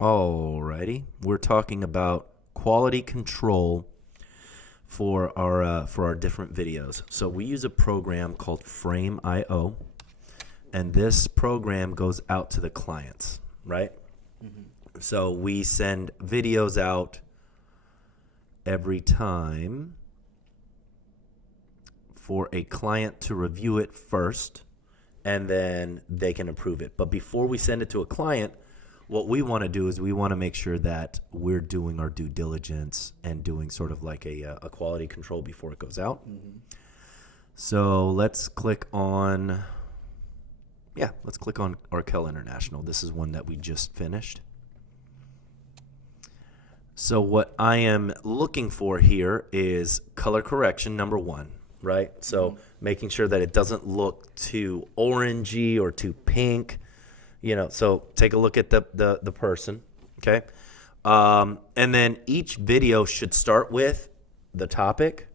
Alrighty, we're talking about quality control for our different videos. So we use a program called Frame.io, and this program goes out to the clients, right? Mm-hmm. So we send videos out every time for a client to review it first, and then they can approve it. But before we send it to a client, what we want to do is we want to make sure that we're doing our due diligence and doing sort of like a quality control before it goes out. Mm-hmm. So let's click on Arkell International. This is one that we just finished. So what I am looking for here is color correction, number one, right? So making sure that it doesn't look too orangey or too pink. So take a look at the person, okay? And then each video should start with the topic,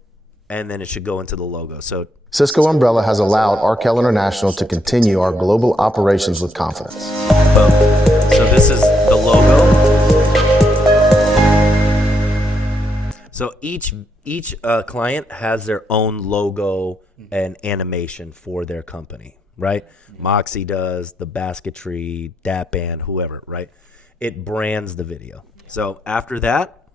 and then it should go into the logo. So Cisco Umbrella has allowed Arkell International to continue our global operations with confidence. So this is the logo. So each client has their own logo and animation for their company, right? Moxie does, the Basketry, Dat Band, whoever, right? It brands the video. So after that,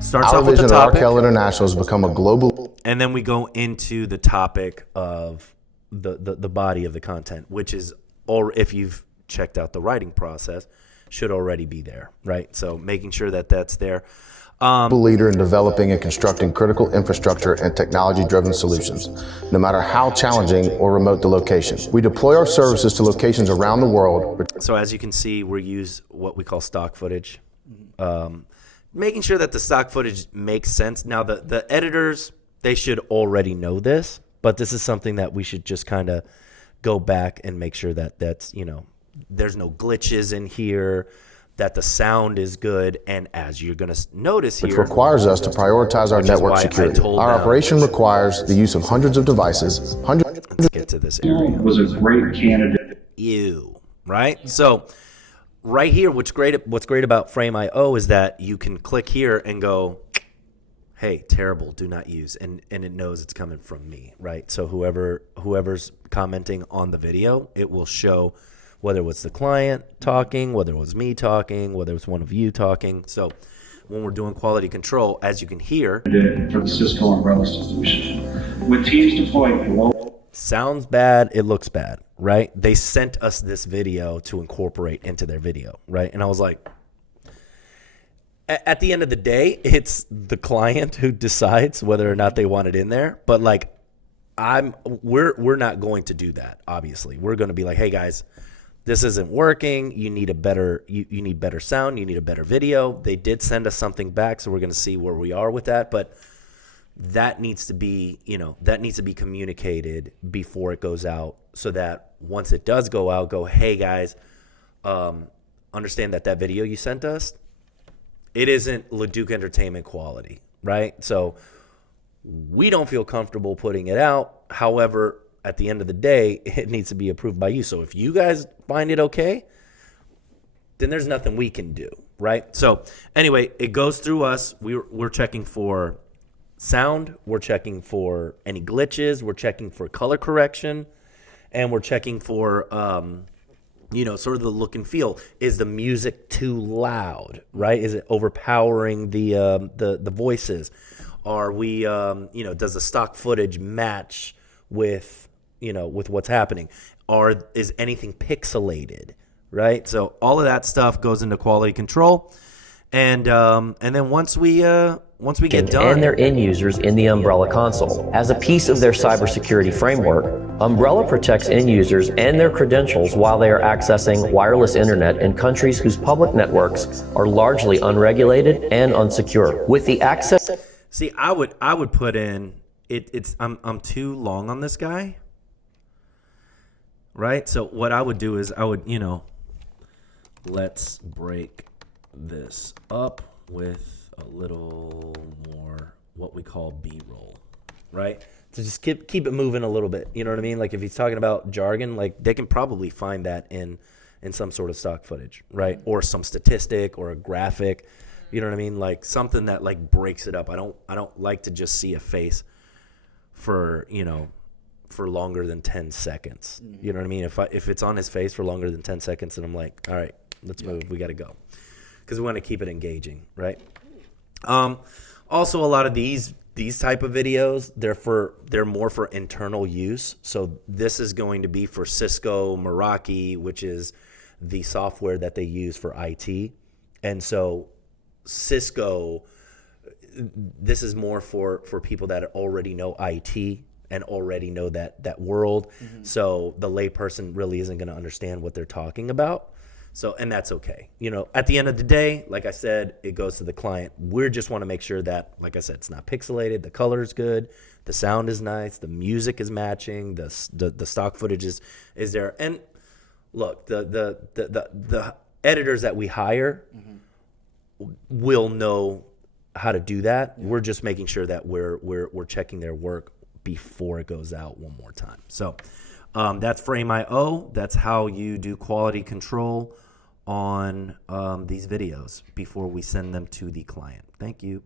starts off with the topic. Our vision at Arkell International has become a global... And then we go into the topic of the body of the content, which is, or if you've checked out the writing process, should already be there, right? So making sure that that's there. Leader in developing and constructing critical infrastructure and technology-driven solutions, no matter how challenging or remote the location. We deploy our services to locations around the world. So as you can see, we use what we call stock footage, making sure that the stock footage makes sense. Now, the editors, they should already know this, but this is something that we should just kind of go back and make sure that there's no glitches in here, that the sound is good, and as you're going to notice here... Which requires us to prioritize our network security. Our operation requires the use of hundreds of devices. Let's get to this area. Was a great candidate. Right? So right here, what's great about Frame.io is that you can click here and go, hey, terrible, do not use, and it knows it's coming from me, right? So whoever's commenting on the video, it will show whether it was the client talking, whether it was me talking, whether it was one of you talking. So when we're doing quality control, as you can hear, for the Cisco Umbrella solution, with teams deployed global. Sounds bad, it looks bad, right? They sent us this video to incorporate into their video, right? And I was like, at the end of the day, it's the client who decides whether or not they want it in there. But like, we're not going to do that. Obviously, we're going to be like, hey guys, this isn't working. You need a better, you need better sound. You need a better video. They did send us something back, so we're going to see where we are with that. But that needs to be, communicated before it goes out, so that once it does go out, go, hey guys, understand that video you sent us, it isn't Leduc Entertainment quality, right? So we don't feel comfortable putting it out. However, at the end of the day, it needs to be approved by you. So if you guys find it okay, then there's nothing we can do, right? So anyway, it goes through us. We're checking for sound. We're checking for any glitches. We're checking for color correction. And we're checking for, sort of the look and feel. Is the music too loud, right? Is it overpowering the voices? Are we, does the stock footage match with what's happening? Is anything pixelated, right? So all of that stuff goes into quality control, and then once we get done, and their end users in the Umbrella console. As a piece of their cybersecurity framework, Umbrella protects end users and their credentials while they are accessing wireless internet in countries whose public networks are largely unregulated and unsecure. With the access, see, I would put in it's I'm too long on this guy. Right? So what I would do is let's break this up with a little more what we call B-roll, right? To just keep it moving a little bit. You know what I mean? Like if he's talking about jargon, like they can probably find that in in some sort of stock footage, right? Or some statistic or a graphic, you know what I mean? Like something that like breaks it up. I don't like to just see a face for, you know, for longer than 10 seconds. You know what I mean? If it's on his face for longer than 10 seconds, then I'm like, all right, let's move. We got to go. Because we want to keep it engaging, right? Also, a lot of these type of videos, they're more for internal use. So this is going to be for Cisco Meraki, which is the software that they use for IT. And so Cisco, this is more for people that already know IT and already know that world. So the layperson really isn't going to understand what they're talking about. So, and that's okay. You know, at the end of the day, like I said, it goes to the client. We just want to make sure that, like I said, it's not pixelated, the color is good, the sound is nice, the music is matching, the stock footage is there. And look, the editors that we hire will know how to do that. We're just making sure that we're checking their work before it goes out one more time. So that's Frame.io. That's how you do quality control on these videos before we send them to the client. Thank you.